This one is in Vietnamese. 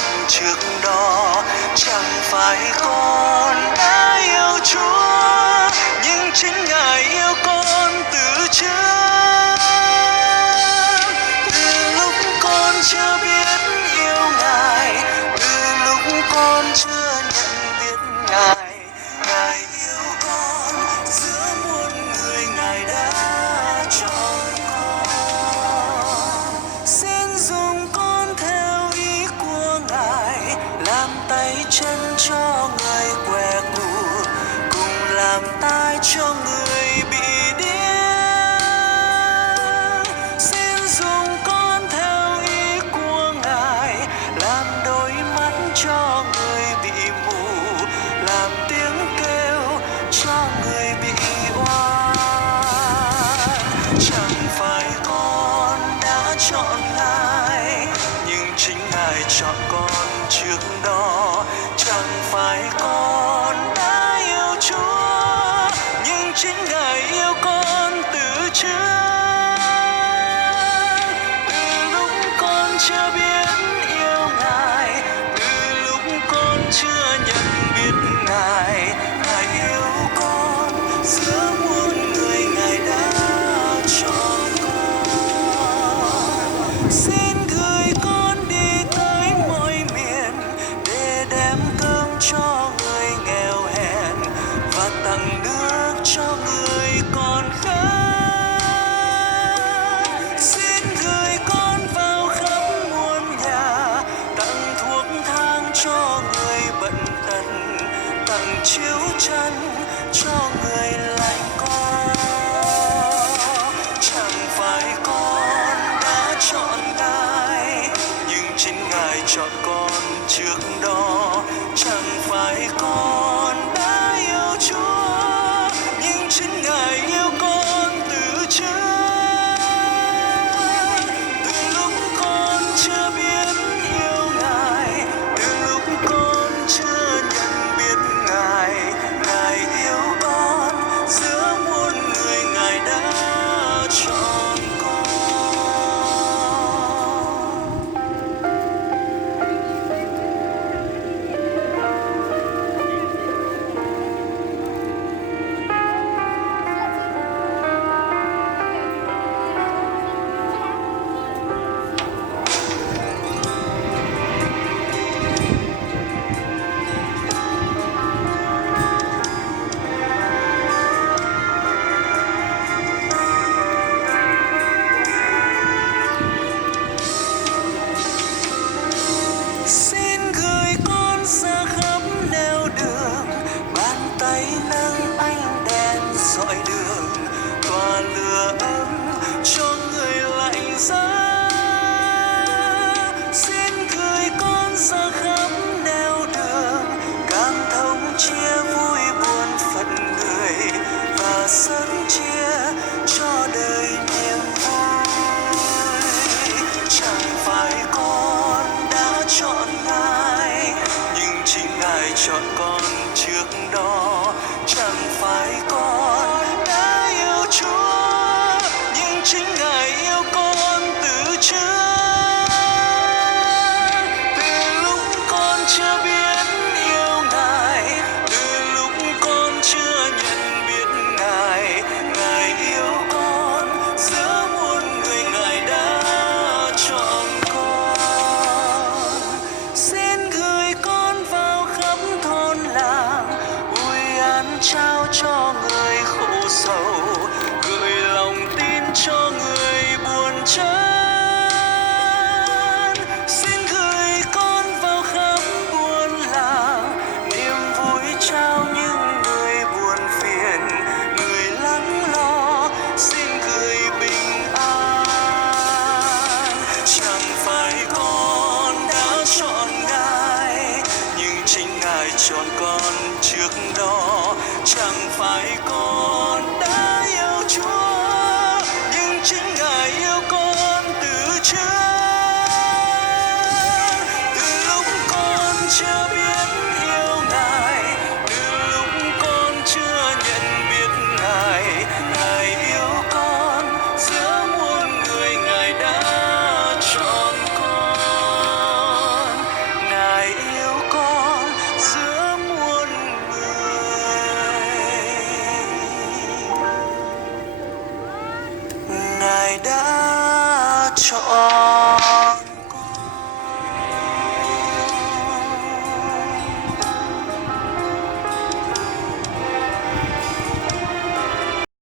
chọn trước đó. Chẳng phải con đã yêu Chúa, nhưng chính Ngài yêu con từ trước. Từ lúc con chưa biết yêu Ngài, từ lúc con chưa nhận biết Ngài, Ngài yêu con giữa muôn người, Ngài đã chọn con. Xin dùng con theo ý của Ngài, làm tay chân cho người què quụt, cùng làm tai cho người bị điếc. Xin dùng con theo ý của Ngài, làm đôi mắt cho người bị mù, làm tiếng kêu cho người bị oan. Chẳng phải con đã chọn Ngài, nhưng chính Ngài chọn con trước đó. Chẳng phải con đã yêu Chúa, nhưng chính Ngài yêu con từ trước. Từ lúc con chưa biết yêu Ngài, từ lúc con chưa nhận biết Ngài, Ngài yêu con giữa muôn người, Ngài đã chọn con. Xin gửi con đi tới mọi miền để đem cơm cho người nghèo hèn và tặng nước cho người còn khát. Xin gửi con vào khắp muôn nhà, tặng thuốc thang cho người bận tần, tặng chiếu chân cho người lạnh co. Chẳng phải con đã chọn Ngài, nhưng chính Ngài chọn con trước đó. Chẳng phải con đã yêu Chúa, nhưng chính Ngài yêu con từ trước. Từ lúc con chưa biết yêu Ngài, từ lúc con chưa nhận biết Ngài, Ngài yêu con giữa muôn người, Ngài đã chọn con. Xin gửi con ra khắp nẻo đường, bàn tay nâng ánh đèn dọi đường, tỏa lửa ấm cho người lạnh giá. Xin gửi con ra khắp nẻo đường, cảm thông chia vui buồn phận người và sớm chia cho đời niềm vui. Chẳng phải con đã chọn Ngài, nhưng chính Ngài chọn con trước đó. Chẳng phải con đã yêu Chúa, nhưng chính Ngài yêu con từ trước. Từ lúc con chưa biết yêu Ngài, từ lúc con chưa nhận biết Ngài, Ngài yêu con giữa muôn người, Ngài đã chọn con. Xin gửi con vào khắp thôn làng, vui an trao cho người khổ sầu, gửi lòng tin cho người buồn chán. Xin gửi con vào khắp buôn làng, niềm vui trao những người buồn phiền, người lắng lo xin gửi bình an. Chẳng phải con đã chọn Ngài, nhưng chính Ngài chọn con trước đó. Chẳng phải con đã yêu Chúa, nhưng chính Ngài yêu con từ trước. Từ lúc con chưa biết